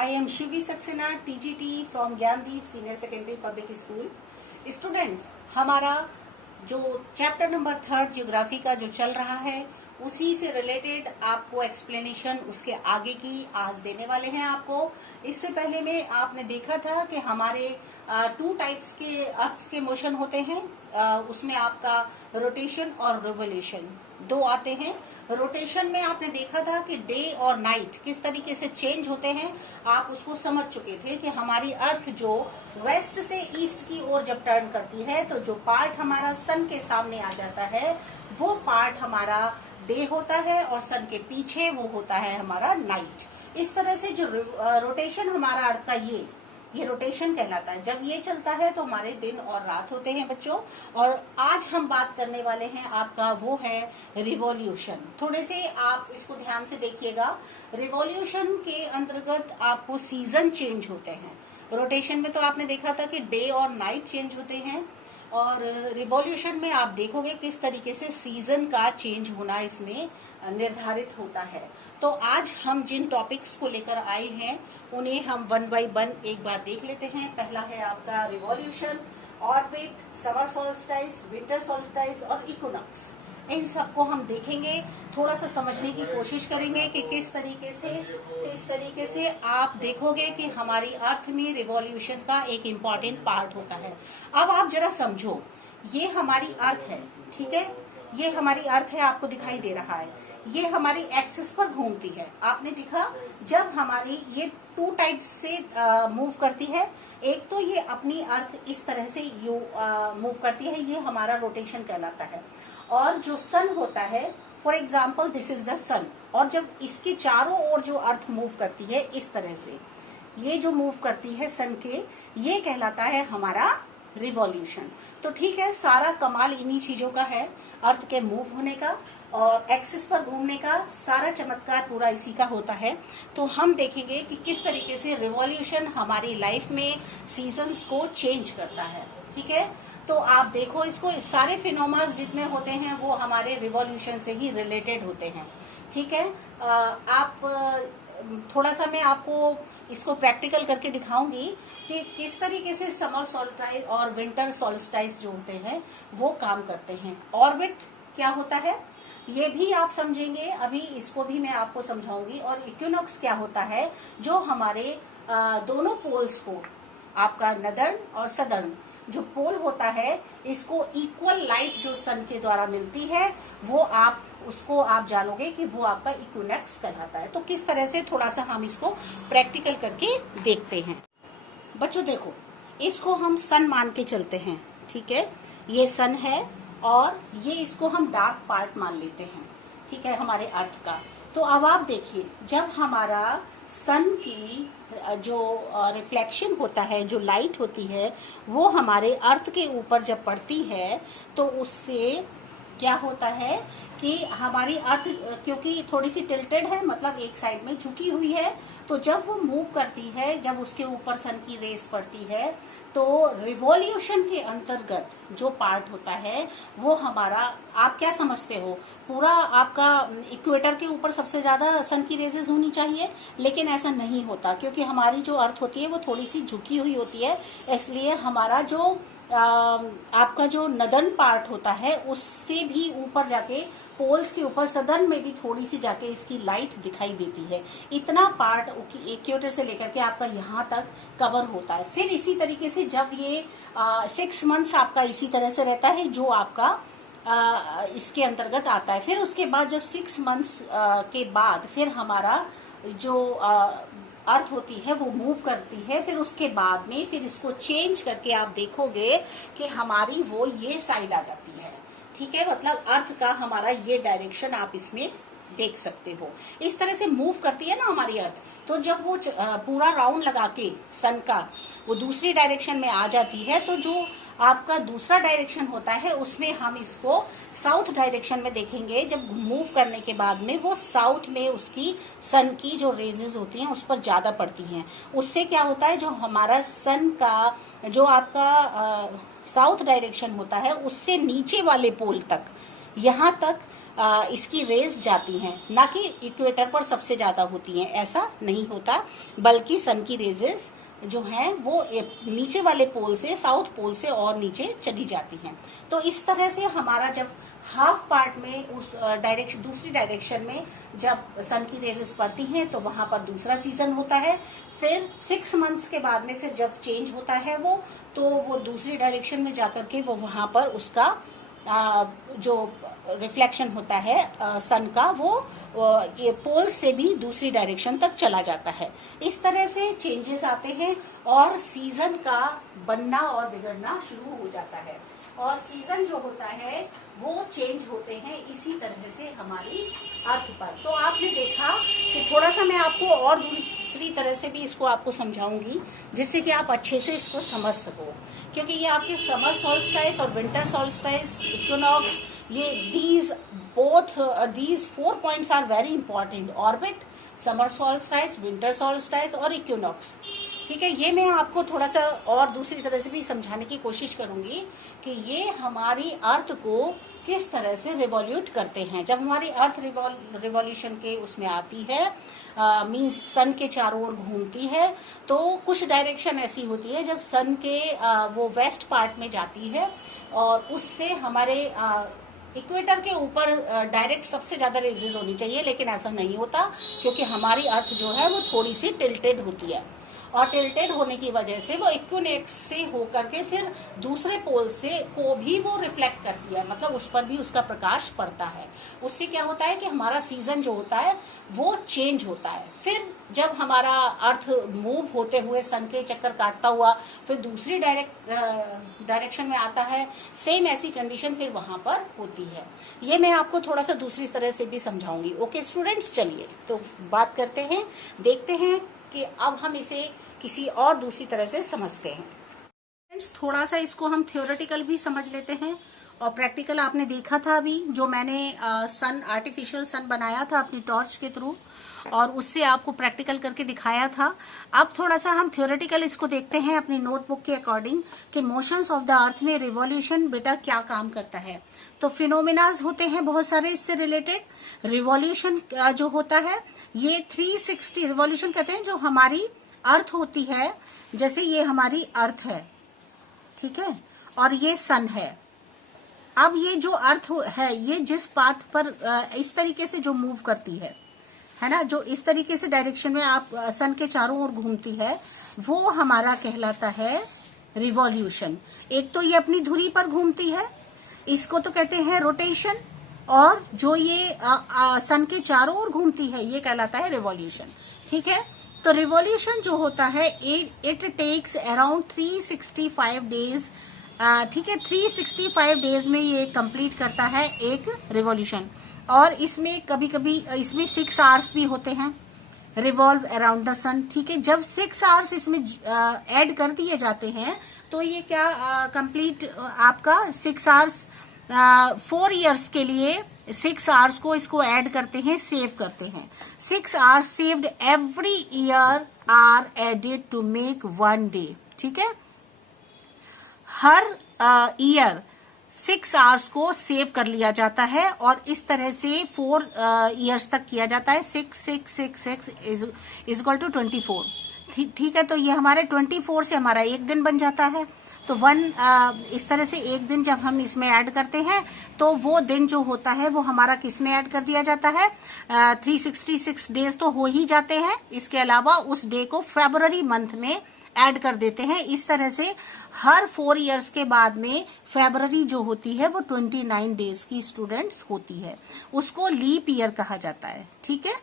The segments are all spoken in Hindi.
I am Shivi Saxena, TGT from Gyandeep senior secondary public school. Students, हमारा जो चैप्टर नंबर 3 ज्योग्राफी का जो चल रहा है उसी से रिलेटेड आपको एक्सप्लेनेशन उसके आगे की आज देने वाले हैं आपको। इससे पहले में आपने देखा था कि हमारे 2 टाइप्स के अर्थ्स के मोशन होते हैं। उसमें आपका रोटेशन और रिवोल्यूशन 2 आते हैं। रोटेशन में आपने देखा था कि डे और नाइट किस तरीके से चेंज होते हैं, आप उसको समझ चुके थे कि हमारी अर्थ जो वेस्ट से ईस्ट की ओर जब टर्न करती है तो जो पार्ट हमारा सन के सामने आ जाता है वो पार्ट हमारा डे होता है और सन के पीछे वो होता है हमारा नाइट। इस तरह से जो रोटेशन हमारा अर्थ का ये रोटेशन कहलाता है। जब ये चलता है तो हमारे दिन और रात होते हैं बच्चों। और आज हम बात करने वाले हैं आपका वो है रिवॉल्यूशन। थोड़े से आप इसको ध्यान से देखिएगा। रिवॉल्यूशन के अंतर्गत आपको सीजन चेंज होते हैं। रोटेशन में तो आपने देखा था कि डे और नाइट चेंज होते हैं, और रिवॉल्यूशन में आप देखोगे किस तरीके से सीजन का चेंज होना इसमें निर्धारित होता है। तो आज हम जिन टॉपिक्स को लेकर आए हैं उन्हें हम 1 बाय 1 एक बार देख लेते हैं। पहला है आपका revolution, orbit, summer solstice, winter solstice और इक्विनॉक्स। इन सबको हम देखेंगे, थोड़ा सा समझने की कोशिश करेंगे कि किस तरीके से आप देखोगे कि हमारी अर्थ में रिवॉल्यूशन का एक इम्पॉर्टेंट पार्ट होता है। अब आप जरा समझो, ये हमारी अर्थ है, ठीक है, ये हमारी अर्थ है, आपको दिखाई दे रहा है। ये हमारी एक्सिस पर घूमती है। आपने देखा जब हमारी ये 2 टाइप से मूव करती है। एक तो ये अपनी अर्थ इस तरह से मूव करती है, ये हमारा रोटेशन कहलाता है। और जो सन होता है, for example this is the sun, और जब इसके चारों ओर जो अर्थ मूव करती है इस तरह से, ये जो मूव करती है सन के, ये कहलाता है हमारा रिवॉल्यूशन। तो ठीक है, सारा कमाल इन्हीं चीजों का है, अर्थ के मूव होने का और एक्सिस पर घूमने का। सारा चमत्कार पूरा इसी का होता है। तो हम देखेंगे कि किस तरीके से रिवॉल्यूशन हमारी लाइफ में सीजन्स को चेंज करता है। ठीक है, तो आप देखो इसको, सारे फिनोमेना जितने होते हैं वो हमारे रिवॉल्यूशन से ही रिलेटेड होते हैं। ठीक है, आप थोड़ा सा मैं आपको इसको प्रैक्टिकल करके दिखाऊंगी कि किस तरीके से समर सॉल्स्टिस और विंटर सॉल्स्टिस जो होते हैं वो काम करते हैं। ऑर्बिट क्या होता है ये भी आप समझेंगे, अभी इसको भी मैं आपको समझाऊंगी। और इक्विनॉक्स क्या होता है, जो हमारे दोनों पोल्स को, आपका नदर्न और सदर्न जो पोल होता है, इसको इक्वल लाइट जो सन के द्वारा मिलती है वो उसको आप जानोगे कि वो आपका इक्विनॉक्स कहलाता है। तो किस तरह से थोड़ा सा हम इसको प्रैक्टिकल करके देखते हैं। बच्चों देखो, इसको हम सन मान के चलते हैं, ठीक है, ये सन है और ये इसको हम डार्क पार्ट मान लेते हैं, ठीक है, हमारे अर्थ का। तो अब आप देखिए, जब हमारा सन की जो रिफ्लेक्शन होता है, जो लाइट होती है, वो हमारे अर्थ के ऊपर जब पड़ती है तो उससे क्या होता है कि हमारी अर्थ क्योंकि थोड़ी सी टिल्टेड है, मतलब एक साइड में झुकी हुई है, तो जब वो मूव करती है, जब उसके ऊपर सन की रेस पड़ती है, तो रिवॉल्यूशन के अंतर्गत जो पार्ट होता है वो हमारा, आप क्या समझते हो, पूरा आपका इक्वेटर के ऊपर सबसे ज्यादा सन की रेसेस होनी चाहिए, लेकिन ऐसा नहीं होता क्योंकि हमारी जो अर्थ होती है वो थोड़ी सी झुकी हुई होती है। इसलिए हमारा जो आपका जो नदर्न पार्ट होता है उससे भी ऊपर जाके, पोल्स के ऊपर सदर्न में भी थोड़ी सी जाके इसकी लाइट दिखाई देती है। इतना पार्ट इक्वेटर से लेकर के आपका यहाँ तक कवर होता है। फिर इसी तरीके से जब ये 6 मंथ्स आपका इसी तरह से रहता है जो आपका इसके अंतर्गत आता है। फिर उसके बाद जब 6 मंथ्स के बाद फिर हमारा जो अर्थ होती है वो मूव करती है। फिर उसके बाद में फिर इसको चेंज करके आप देखोगे कि हमारी वो ये साइड आ जाती है, ठीक है, मतलब अर्थ का हमारा ये डायरेक्शन आप इसमें देख सकते हो। इस तरह से मूव करती है ना हमारी अर्थ। तो जब वो पूरा राउंड लगा के सन का वो दूसरी डायरेक्शन में आ जाती है, तो जो आपका दूसरा डायरेक्शन होता है उसमें हम इसको साउथ डायरेक्शन में देखेंगे। जब मूव करने के बाद में वो साउथ में उसकी सन की जो रेजेस होती हैं उस पर ज्यादा पड़ती हैं। उससे क्या होता है, जो हमारा सन का जो आपका साउथ डायरेक्शन होता है उससे नीचे वाले पोल तक, यहाँ तक इसकी रेज जाती हैं, ना कि इक्वेटर पर सबसे ज्यादा होती हैं, ऐसा नहीं होता, बल्कि सन की रेजेस जो हैं वो नीचे वाले पोल से, साउथ पोल से और नीचे चली जाती हैं। तो इस तरह से हमारा जब हाफ पार्ट में उस डायरेक्शन, दूसरी डायरेक्शन में जब सन की रेजेस पड़ती हैं तो वहां पर दूसरा सीजन होता है। फिर 6 मंथ्स के बाद में फिर जब चेंज होता है वो दूसरी डायरेक्शन में जाकर के वो वहां पर उसका जो रिफ्लेक्शन होता है सन का, वो ये पोल से भी दूसरी डायरेक्शन तक चला जाता है। इस तरह से चेंजेस आते हैं और सीजन का बनना और बिगड़ना शुरू हो जाता है। और सीजन जो होता है वो चेंज होते हैं इसी तरह से हमारी अर्थ पर। तो आपने देखा कि थोड़ा सा मैं आपको और दूसरी तरह से भी इसको आपको समझाऊंगी, जिससे कि आप अच्छे से इसको समझ सको, क्योंकि ये आपके समर सॉल्स्टाइस और विंटर सॉल्स्टाइस, इक्विनॉक्स, ये these 4 points are very important: orbit, summer solstice, winter solstice और इक्विनॉक्स। ठीक है, ये मैं आपको थोड़ा सा और दूसरी तरह से भी समझाने की कोशिश करूंगी कि ये हमारी अर्थ को किस तरह से रिवॉल्यूट करते हैं। जब हमारी अर्थ रिवॉल्यूशन के उसमें आती है, मीन्स सन के चारों ओर घूमती है, तो कुछ डायरेक्शन ऐसी होती है जब सन के वो वेस्ट पार्ट में जाती है और उससे हमारे इक्वेटर के ऊपर डायरेक्ट सबसे ज्यादा रेजेस होनी चाहिए, लेकिन ऐसा नहीं होता, क्योंकि हमारी अर्थ जो है वो थोड़ी सी टिल्टेड होती है और टिल्टेड होने की वजह से वो इक्विनॉक्स से होकर के फिर दूसरे पोल से को भी वो रिफ्लेक्ट करती है, मतलब उस पर भी उसका प्रकाश पड़ता है। उससे क्या होता है कि हमारा सीजन जो होता है वो चेंज होता है। फिर जब हमारा अर्थ मूव होते हुए सन के चक्कर काटता हुआ फिर दूसरी डायरेक्शन में आता है, सेम ऐसी कंडीशन फिर वहां पर होती है। ये मैं आपको थोड़ा सा दूसरी तरह से भी समझाऊंगी। ओके स्टूडेंट्स, चलिए तो बात करते हैं, देखते हैं कि अब हम इसे किसी और दूसरी तरह से समझते हैं। फ्रेंड्स, थोड़ा सा इसको हम थ्योरेटिकल भी समझ लेते हैं और प्रैक्टिकल आपने देखा था अभी, जो मैंने सन, आर्टिफिशियल सन बनाया था अपनी टॉर्च के थ्रू और उससे आपको प्रैक्टिकल करके दिखाया था। अब थोड़ा सा हम थ्योरेटिकल इसको देखते हैं अपनी नोटबुक के अकॉर्डिंग कि मोशंस ऑफ द अर्थ में रिवॉल्यूशन बेटा क्या काम करता है। तो फिनोमिनाज होते हैं बहुत सारे इससे रिलेटेड। रिवॉल्यूशन जो होता है ये 360 रिवॉल्यूशन कहते हैं, जो हमारी अर्थ होती है, जैसे ये हमारी अर्थ है, ठीक है, और ये सन है। अब ये जो अर्थ है ये जिस पाथ पर इस तरीके से जो मूव करती है ना, जो इस तरीके से डायरेक्शन में आप सन के चारों ओर घूमती है, वो हमारा कहलाता है रिवॉल्यूशन। एक तो ये अपनी धुरी पर घूमती है, इसको तो कहते हैं रोटेशन, और जो ये सन के चारों ओर घूमती है ये कहलाता है रिवॉल्यूशन। ठीक है, तो रिवॉल्यूशन जो होता है इट टेक्स अराउंड 365 डेज। ठीक है, 365 डेज में ये कंप्लीट करता है एक रिवॉल्यूशन। और इसमें कभी कभी इसमें 6 आवर्स भी होते हैं रिवॉल्व अराउंड द सन। ठीक है, जब 6 आवर्स इसमें ऐड कर दिए जाते हैं तो ये क्या कंप्लीट आपका 6 आवर्स 4 इयर्स के लिए 6 आवर्स को इसको ऐड करते हैं, सेव करते हैं। 6 hours saved every year are added to make 1 day. ठीक है, हर ईयर 6 आवर्स को सेव कर लिया जाता है और इस तरह से 4 इयर्स तक किया जाता है। 6 6 6 6 इज इक्वल टू 24। ठीक है, तो ये हमारे 24 से हमारा एक दिन बन जाता है। तो 1 इस तरह से एक दिन जब हम इसमें ऐड करते हैं तो वो दिन जो होता है वो हमारा किस में ऐड कर दिया जाता है, 366 डेज तो हो ही जाते हैं। इसके अलावा उस डे को फरवरी मंथ में ऐड कर देते हैं। इस तरह से हर 4 इयर्स के बाद में फरवरी जो होती है वो 29 डेज की स्टूडेंट्स होती है, उसको लीप ईयर कहा जाता है। ठीक है,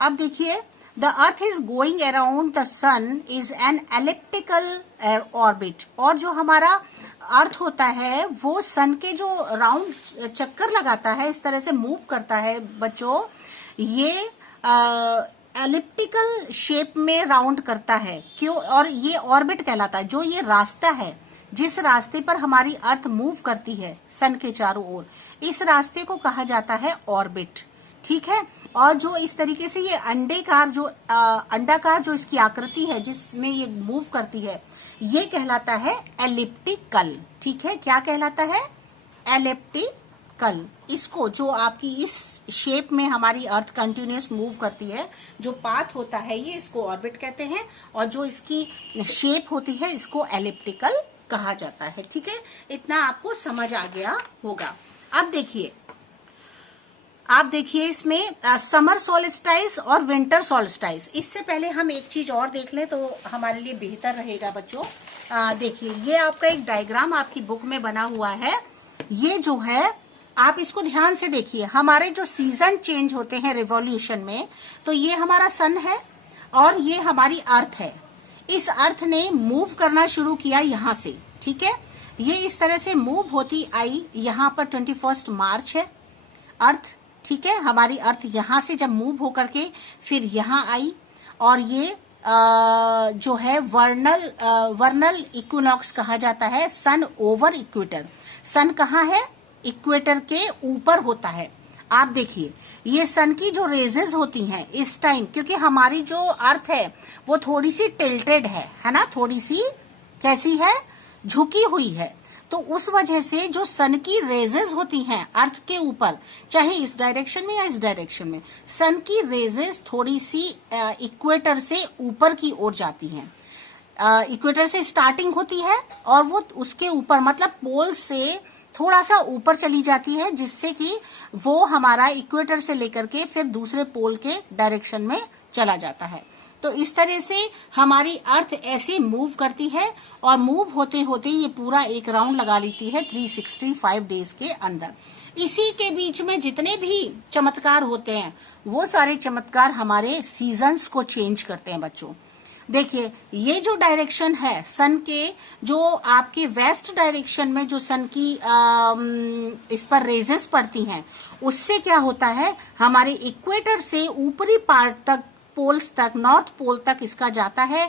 अब देखिए, the earth is going around the sun is an elliptical orbit. और जो हमारा अर्थ होता है वो सन के जो राउंड चक्कर लगाता है, इस तरह से मूव करता है बच्चों, ये एलिप्टिकल शेप में राउंड करता है। क्यों? और ये ऑर्बिट कहलाता है। जो ये रास्ता है, जिस रास्ते पर हमारी अर्थ मूव करती है सन के चारों ओर, इस रास्ते को कहा जाता है ऑर्बिट। ठीक है, और जो इस तरीके से ये अंडाकार जो इसकी आकृति है जिसमें ये मूव करती है, ये कहलाता है एलिप्टिकल। ठीक है, क्या कहलाता है? एलिप्टिकल। एलिप्टिकल, इसको जो आपकी इस शेप में हमारी अर्थ कंटिन्यूस मूव करती है, जो पाथ होता है ये, इसको ऑर्बिट कहते हैं, और जो इसकी शेप होती है इसको एलिप्टिकल कहा जाता है। ठीक है, इतना आपको समझ आ गया होगा। अब देखिए, आप देखिए इसमें समर सोल्स्टाइस और विंटर सोल्स्टाइस। इससे पहले हम एक चीज और देख लें तो हमारे लिए बेहतर रहेगा बच्चों। देखिए, ये आपका एक डायग्राम आपकी बुक में बना हुआ है। ये जो है, आप इसको ध्यान से देखिए, हमारे जो सीजन चेंज होते हैं रिवॉल्यूशन में, तो ये हमारा सन है और ये हमारी अर्थ है। इस अर्थ ने मूव करना शुरू किया यहां से, ठीक है, ये इस तरह से मूव होती आई। यहाँ पर 21 मार्च है अर्थ, ठीक है, हमारी अर्थ यहां से जब मूव होकर के फिर यहां आई, और ये जो है वर्नल इक्विनॉक्स कहा जाता है, सन ओवर इक्वेटर। सन कहाँ है? इक्वेटर के ऊपर होता है। आप देखिए, ये सन की जो रेजेस होती हैं इस टाइम, क्योंकि हमारी जो अर्थ है वो थोड़ी सी टिल्टेड है ना, थोड़ी सी कैसी है, झुकी हुई है, तो उस वजह से जो सन की रेजेस होती हैं अर्थ के ऊपर, चाहे इस डायरेक्शन में या इस डायरेक्शन में, सन की रेजेस थोड़ी सी इक्वेटर से ऊपर की ओर जाती हैं। इक्वेटर से स्टार्टिंग होती है और वो उसके ऊपर, मतलब पोल से थोड़ा सा ऊपर चली जाती है, जिससे कि वो हमारा इक्वेटर से लेकर के फिर दूसरे पोल के डायरेक्शन में चला जाता है। तो इस तरह से हमारी अर्थ ऐसे मूव करती है, और मूव होते होते ये पूरा एक राउंड लगा लेती है 365 डेज के अंदर। इसी के बीच में जितने भी चमत्कार होते हैं वो सारे चमत्कार हमारे सीजन्स को चेंज करते हैं बच्चों। देखिए, ये जो डायरेक्शन है सन के, जो आपके वेस्ट डायरेक्शन में जो सन की इस पर रेजेस पड़ती हैं, उससे क्या होता है, हमारे इक्वेटर से ऊपरी पार्ट तक, पोल्स तक, नॉर्थ पोल तक इसका जाता है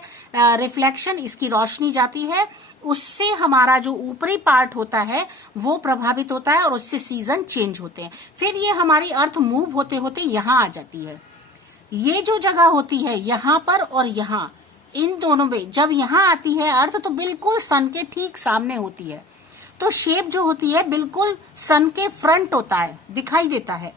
रिफ्लेक्शन, इसकी रोशनी जाती है, उससे हमारा जो ऊपरी पार्ट होता है वो प्रभावित होता है और उससे सीजन चेंज होते हैं। फिर ये हमारी अर्थ मूव होते होते यहाँ आ जाती है। ये जो जगह होती है यहाँ पर और यहाँ, इन दोनों में जब यहाँ आती है अर्थ, तो बिल्कुल सन के ठीक सामने होती है, तो शेप जो होती है बिल्कुल सन के फ्रंट होता है, दिखाई देता है।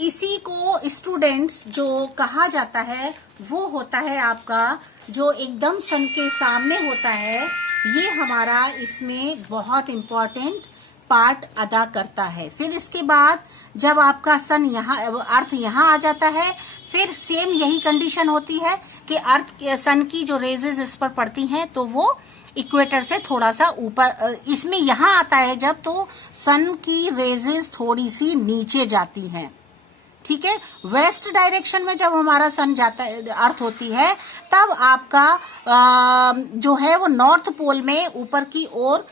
इसी को स्टूडेंट्स जो कहा जाता है वो होता है आपका जो एकदम सन के सामने होता है, ये हमारा इसमें बहुत इम्पोर्टेंट पार्ट अदा करता है। फिर इसके बाद जब आपका सन यहाँ, अर्थ यहाँ आ जाता है, फिर सेम यही कंडीशन होती है कि अर्थ सन की जो रेजेस इस पर पड़ती हैं तो वो इक्वेटर से थोड़ा सा ऊपर, इसमें यहाँ आता है जब, तो सन की रेजेस थोड़ी सी नीचे जाती हैं, ठीक है। वेस्ट डायरेक्शन में जब हमारा सन जाता है, अर्थ होती है, तब आपका जो है वो नॉर्थ पोल में ऊपर की ओर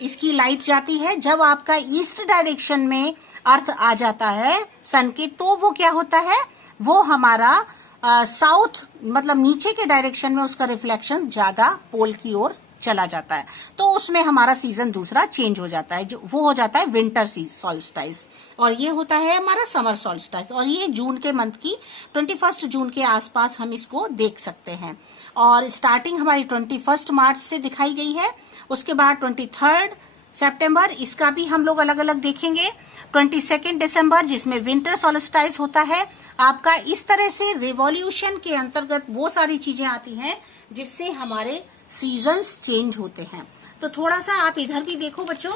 इसकी लाइट जाती है। जब आपका ईस्ट डायरेक्शन में अर्थ आ जाता है सन के, तो वो क्या होता है, वो हमारा साउथ, मतलब नीचे के डायरेक्शन में उसका रिफ्लेक्शन ज्यादा पोल की ओर चला जाता है, तो उसमें हमारा सीजन दूसरा चेंज हो जाता है, जो वो हो जाता है विंटर सोल्स्टाइस, और ये होता है हमारा समर सोल्स्टाइस। और ये जून के मंथ की 21 जून के आसपास हम इसको देख सकते हैं। और स्टार्टिंग हमारी 21 मार्च से दिखाई गई है, उसके बाद 23 सितंबर, इसका भी हम लोग अलग अलग देखेंगे। 22 दिसंबर जिसमें विंटर सोल्स्टाइस होता है आपका। इस तरह से रिवॉल्यूशन के अंतर्गत वो सारी चीजें आती हैं जिससे हमारे सीजन्स चेंज होते हैं। तो थोड़ा सा आप इधर भी देखो बच्चों,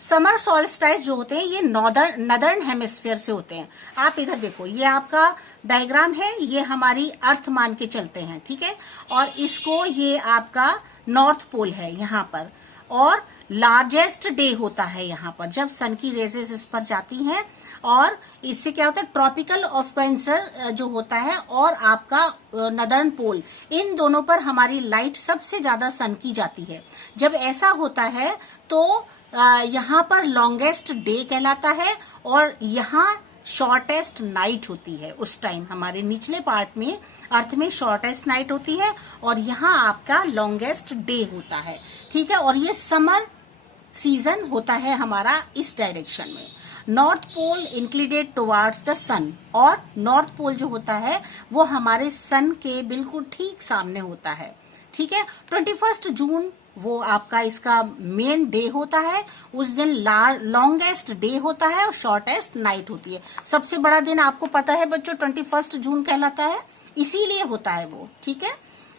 समर सोल्स्टाइस जो होते हैं ये नदर्न हेमिस्फीयर से होते हैं। आप इधर देखो, ये आपका डायग्राम है, ये हमारी अर्थ मान के चलते हैं, ठीक है, और इसको ये आपका नॉर्थ पोल है यहाँ पर, और लार्जेस्ट डे होता है यहाँ पर जब सन की रेजेस इस पर जाती हैं, और इससे क्या होता है, ट्रॉपिकल ऑफ कैंसर जो होता है और आपका नदर्न पोल, इन दोनों पर हमारी लाइट सबसे ज्यादा सन की जाती है। जब ऐसा होता है तो यहाँ पर लॉन्गेस्ट डे कहलाता है, और यहाँ शॉर्टेस्ट नाइट होती है। उस टाइम हमारे निचले पार्ट में अर्थ में शॉर्टेस्ट नाइट होती है, और यहाँ आपका लॉन्गेस्ट डे होता है, ठीक है। और ये समर सीजन होता है हमारा इस डायरेक्शन में। North pole इंक्लिनेटेड towards the sun, और नॉर्थ पोल जो होता है वो हमारे सन के बिल्कुल ठीक सामने होता है, ठीक है। 21 जून वो आपका इसका मेन डे होता है। उस दिन लॉन्गेस्ट डे होता है और शॉर्टेस्ट नाइट होती है। सबसे बड़ा दिन आपको पता है बच्चों 21 जून कहलाता है, इसीलिए होता है वो, ठीक है।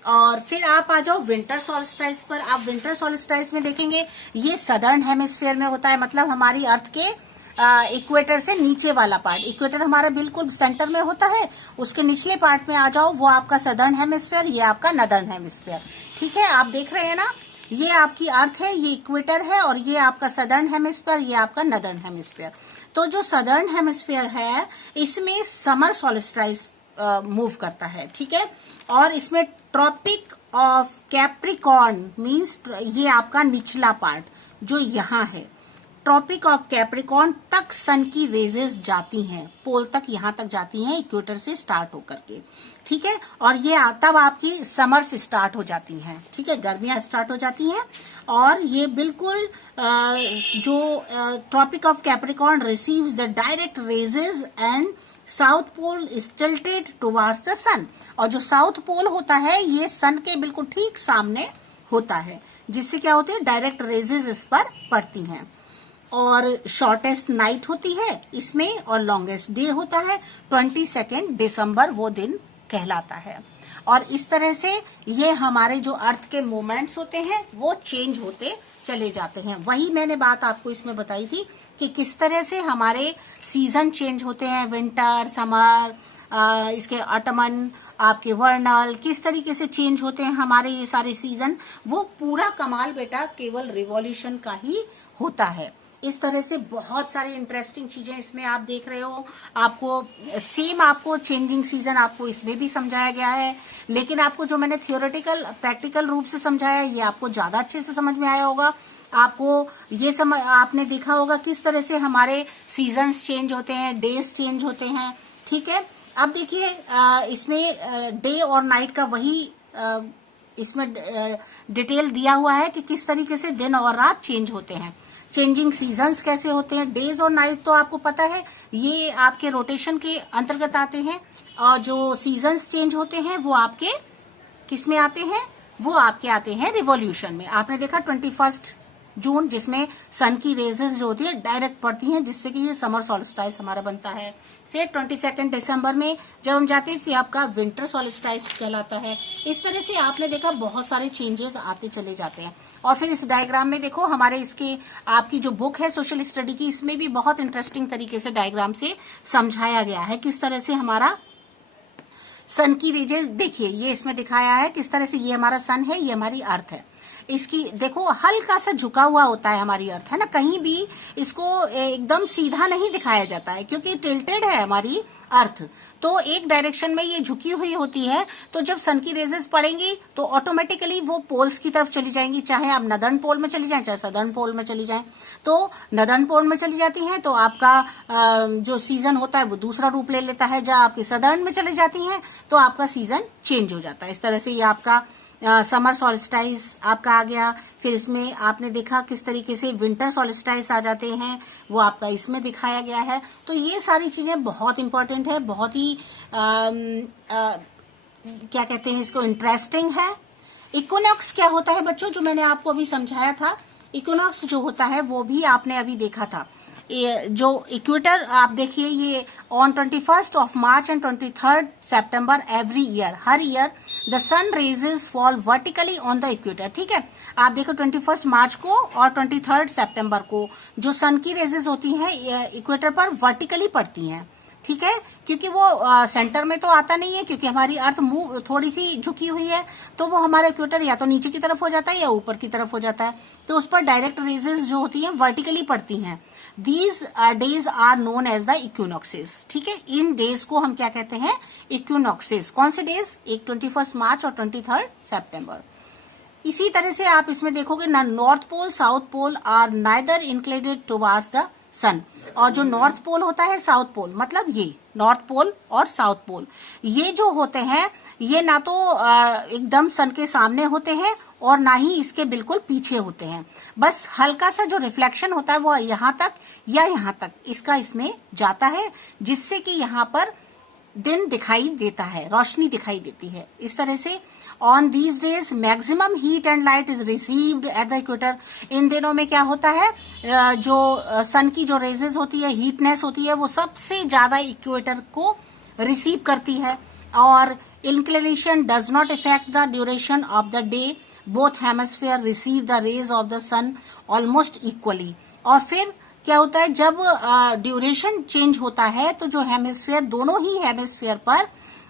और फिर आप आ जाओ विंटर सॉल्स्टाइस पर। आप विंटर सॉल्स्टाइस में देखेंगे ये सदर्न हेमिस्फीयर में होता है, मतलब हमारी अर्थ के इक्वेटर से नीचे वाला पार्ट। इक्वेटर हमारा बिल्कुल सेंटर में होता है, उसके निचले पार्ट में आ जाओ, वो आपका सदर्न हेमिस्फीयर, ये आपका नदर्न हेमिस्फीयर, ठीक है। आप देख रहे हैं ना, ये आपकी अर्थ है, ये इक्वेटर है, और ये आपका सदर्न हेमिस्फीयर, ये आपका नदर्न हेमिस्फीयर। तो जो सदर्न हेमिस्फीयर है इसमें समर सॉल्स्टाइस मूव करता है, ठीक है। और इसमें ट्रॉपिक ऑफ कैप्रिकॉर्न मीन्स ये आपका निचला पार्ट जो यहाँ है, ट्रॉपिक ऑफ कैप्रिकॉर्न तक सन की रेजेस जाती हैं, पोल तक यहाँ तक जाती हैं इक्वेटर से स्टार्ट होकर के, ठीक है। और ये तब आपकी समर्स स्टार्ट हो जाती हैं, ठीक है, गर्मियां स्टार्ट हो जाती हैं। और ये बिल्कुल जो tropic of Capricorn receives the direct rays and south pole is tilted towards the sun. और जो साउथ पोल होता है ये सन के बिल्कुल ठीक सामने होता है, जिससे क्या होती है डायरेक्ट रेजेस इस पर पड़ती हैं। और शॉर्टेस्ट नाइट होती है इसमें और लॉन्गेस्ट डे होता है। 22 दिसंबर वो दिन कहलाता है। और इस तरह से ये हमारे जो अर्थ के मोमेंट्स होते हैं वो चेंज होते चले जाते हैं। वही मैंने बात आपको इसमें बताई थी कि किस तरह से हमारे सीजन चेंज होते हैं, विंटर, समर, इसके ऑटमन, आपके वर्नल, किस तरीके से चेंज होते हैं हमारे ये सारे सीजन। वो पूरा कमाल बेटा केवल रिवॉल्यूशन का ही होता है। इस तरह से बहुत सारी इंटरेस्टिंग चीजें इसमें आप देख रहे हो। आपको सेम आपको चेंजिंग सीजन आपको इसमें भी समझाया गया है, लेकिन आपको जो मैंने थियोरेटिकल प्रैक्टिकल रूप से समझाया ये आपको ज्यादा अच्छे से समझ में आया होगा। आपको ये आपने देखा होगा किस तरह से हमारे सीजन्स चेंज होते हैं, डेज चेंज होते हैं, ठीक है। अब देखिए इसमें डे और नाइट का वही इसमें डिटेल दिया हुआ है कि किस तरीके से दिन और रात चेंज होते हैं, चेंजिंग सीजन्स कैसे होते हैं। डेज और नाइट तो आपको पता है ये आपके रोटेशन के अंतर्गत आते हैं, और जो सीजन्स चेंज होते हैं वो आपके किस में आते हैं, वो आपके आते हैं रिवॉल्यूशन में। आपने देखा 21 जून जिसमें सन की रेजेस जो होती है डायरेक्ट पड़ती हैं, जिससे कि ये समर सॉल्स्टाइस हमारा बनता है। फिर 22 दिसंबर में जब हम जाते हैं तो आपका विंटर सॉल्स्टाइस कहलाता है। इस तरह से आपने देखा बहुत सारे चेंजेस आते चले जाते हैं। और फिर इस डायग्राम में देखो हमारे इसके आपकी जो बुक है सोशल स्टडी की, इसमें भी बहुत इंटरेस्टिंग तरीके से डायग्राम से समझाया गया है किस तरह से हमारा सन की रेजेस, देखिए ये इसमें दिखाया है किस तरह से ये हमारा सन है, ये हमारी अर्थ है। इसकी देखो हल्का सा झुका हुआ होता है हमारी अर्थ, है ना, कहीं भी इसको एकदम सीधा नहीं दिखाया जाता है क्योंकि टिल्टेड है हमारी अर्थ, तो एक डायरेक्शन में ये झुकी हुई होती है। तो जब सन की रेजेस पड़ेंगी तो ऑटोमेटिकली वो पोल्स की तरफ चली जाएंगी, चाहे आप नदर्न पोल में चली जाएं चाहे सदर्न पोल में चली जाएं। तो नदर्न पोल में चली जाती हैं तो आपका जो सीजन होता है वो दूसरा रूप ले लेता है, जब आपके सदर्न में चली जाती हैं तो आपका सीजन चेंज हो जाता है। इस तरह से ये आपका समर सॉल्स्टाइस आपका आ गया। फिर इसमें आपने देखा किस तरीके से विंटर सॉल्स्टाइस आ जाते हैं, वो आपका इसमें दिखाया गया है। तो ये सारी चीजें बहुत इंपॉर्टेंट है, बहुत ही क्या कहते हैं इसको, इंटरेस्टिंग है। इक्विनॉक्स क्या होता है बच्चों, जो मैंने आपको अभी समझाया था, इक्विनॉक्स जो होता है वो भी आपने अभी देखा था। जो इक्वेटर आप देखिए ये on 21 March and 23 September every year, हर year the sun rays fall vertically on the equator, ठीक है। आप देखो 21 मार्च को और 23 सितंबर को जो सन की रेजेस होती हैं इक्वेटर पर वर्टिकली पड़ती हैं, ठीक है, क्योंकि वो सेंटर में तो आता नहीं है, क्योंकि हमारी अर्थ मूव थोड़ी सी झुकी हुई है, तो वो हमारा इक्वेटर या तो नीचे की तरफ हो जाता है या ऊपर की तरफ हो जाता है, तो उस पर डायरेक्ट रेजेस जो होती हैं वर्टिकली पड़ती हैं। These days are known as the equinoxes, ठीक है। इन डेज को हम क्या कहते हैं, इक्विनॉक्सेस। कौन से डेज, एक 21 मार्च और 23 सितंबर। इसी तरह से आप इसमें देखोगे ना, north pole south pole are neither inclined towards the sun. और जो नॉर्थ पोल होता है, साउथ पोल, मतलब ये नॉर्थ पोल और साउथ पोल, ये जो होते हैं ये ना तो एकदम सन के सामने होते हैं और ना ही इसके बिल्कुल पीछे होते हैं, बस हल्का सा जो रिफ्लेक्शन होता है वो यहाँ तक या यहाँ तक इसका इसमें जाता है, जिससे कि यहाँ पर दिन दिखाई देता है, रोशनी दिखाई देती है। इस तरह से on these days maximum heat and light is received at the equator. इन दिनों में क्या होता है, जो सन की जो रेजेस होती है, हीटनेस होती है, वो सबसे ज्यादा इक्वेटर को रिसीव करती है। और inclination does not effect the duration of the day, both hemisphere receive the rays of the sun almost equally. और फिर क्या होता है, जब ड्यूरेशन चेंज होता है तो जो हेमिस्फीयर, दोनों ही हेमिस्फीयर पर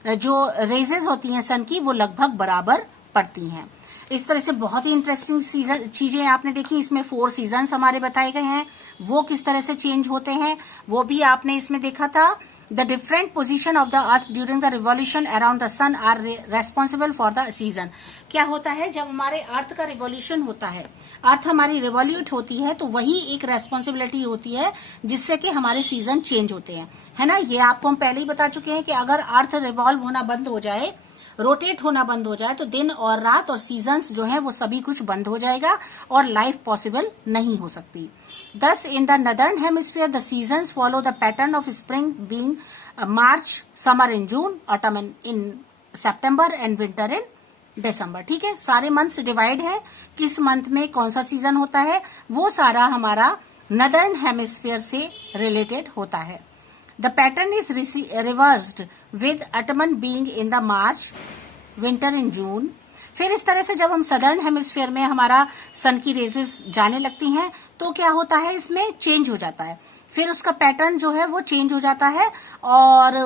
जो रेजेस होती हैं सन की, वो लगभग बराबर पड़ती हैं। इस तरह से बहुत ही इंटरेस्टिंग चीजें आपने देखी। इसमें 4 सीजन्स हमारे बताए गए हैं, वो किस तरह से चेंज होते हैं वो भी आपने इसमें देखा था। The different position of the earth during the revolution around the sun are responsible for the season। क्या होता है, जब हमारे अर्थ का रिवॉल्यूशन होता है, अर्थ हमारी रिवॉल्यूट होती है, तो वही एक रेस्पॉन्सिबिलिटी होती है जिससे कि हमारे सीजन चेंज होते हैं, है ना। ये आपको हम पहले ही बता चुके हैं कि अगर अर्थ रिवॉल्व होना बंद हो जाए, रोटेट होना बंद हो जाए, तो दिन और रात और सीजन्स जो है वो सभी कुछ बंद हो जाएगा और लाइफ पॉसिबल नहीं हो सकती। Thus, in the northern hemisphere, the seasons follow the pattern of spring being March, summer in June, autumn in September and winter in December। ठीक है, सारे मंथ्स डिवाइड है, किस मंथ में कौन सा सीजन होता है, वो सारा हमारा नदर्न हेमिस्फीयर से रिलेटेड होता है। The pattern is reversed with autumn being in the March, winter in June। फिर इस तरह से जब हम सदर्न हेमिस्फीयर में हमारा सन की रेजेस जाने लगती हैं तो क्या होता है, इसमें चेंज हो जाता है, फिर उसका पैटर्न जो है वो चेंज हो जाता है। और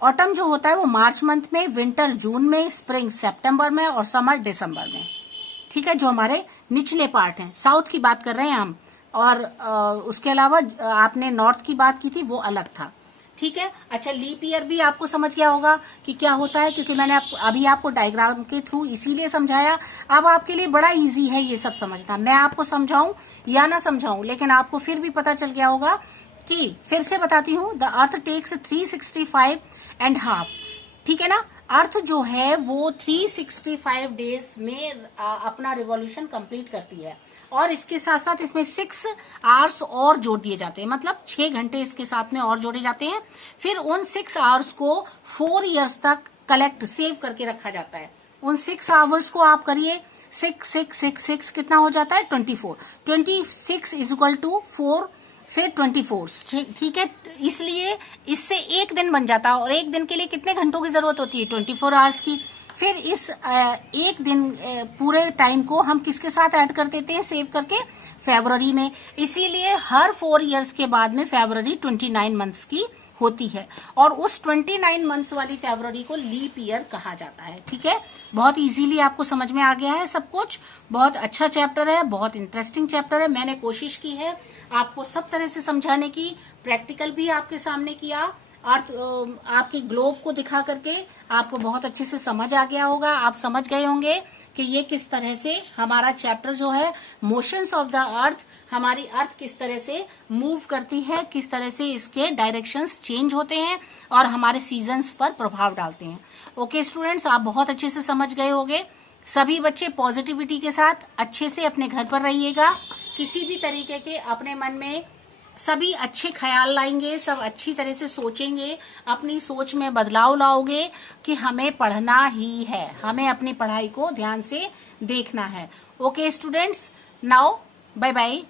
ऑटम जो होता है वो मार्च मंथ में, विंटर जून में, स्प्रिंग सितंबर में और समर दिसंबर में। ठीक है, जो हमारे निचले पार्ट हैं, साउथ की बात कर रहे हैं हम। और उसके अलावा आपने नॉर्थ की बात की थी, वो अलग था। ठीक है, अच्छा, लीप ईयर भी आपको समझ गया होगा कि क्या होता है, क्योंकि मैंने अभी आपको डायग्राम के थ्रू इसीलिए समझाया। अब आपके लिए बड़ा इजी है ये सब समझना, मैं आपको समझाऊं या ना समझाऊं, लेकिन आपको फिर भी पता चल गया होगा कि, फिर से बताती हूँ, द अर्थ टेक्स 365.5। ठीक है ना, अर्थ जो है वो 365 डेज में अपना रिवॉल्यूशन कंप्लीट करती है। और इसके साथ साथ इसमें 6 आवर्स और जोड़ दिए जाते हैं, मतलब 6 घंटे इसके साथ में और जोड़े जाते हैं। फिर उन 6 आवर्स को 4 इयर्स तक कलेक्ट, सेव करके रखा जाता है। उन 6 आवर्स को आप करिए, 6 6 6 6 कितना हो जाता है, 24। 26 इज इक्वल टू 4, फिर 24। ठीक है, इसलिए इससे एक दिन बन जाता है। और एक दिन के लिए कितने घंटों की जरूरत होती है, 24 आवर्स की। फिर इस एक दिन पूरे टाइम को हम किसके साथ ऐड कर देते हैं, सेव करके, फरवरी में। इसीलिए हर 4 इयर्स के बाद में फरवरी 29 मंथ्स की होती है, और उस 29 मंथ्स वाली फरवरी को लीप ईयर कहा जाता है। ठीक है, बहुत इजीली आपको समझ में आ गया है सब कुछ। बहुत अच्छा चैप्टर है, बहुत इंटरेस्टिंग चैप्टर है। मैंने कोशिश की है आपको सब तरह से समझाने की, प्रैक्टिकल भी आपके सामने किया, अर्थ आपके ग्लोब को दिखा करके आपको बहुत अच्छे से समझ आ गया होगा। आप समझ गए होंगे कि ये किस तरह से हमारा चैप्टर जो है, मोशंस ऑफ द अर्थ, हमारी अर्थ किस तरह से मूव करती है, किस तरह से इसके डायरेक्शंस चेंज होते हैं और हमारे सीजन्स पर प्रभाव डालते हैं। ओके स्टूडेंट्स, आप बहुत अच्छे से समझ गए होंगे। सभी बच्चे पॉजिटिविटी के साथ अच्छे से अपने घर पर रहिएगा। किसी भी तरीके के अपने मन में सभी अच्छे ख्याल लाएंगे, सब अच्छी तरह से सोचेंगे, अपनी सोच में बदलाव लाओगे कि हमें पढ़ना ही है, हमें अपनी पढ़ाई को ध्यान से देखना है। Okay students, now bye bye.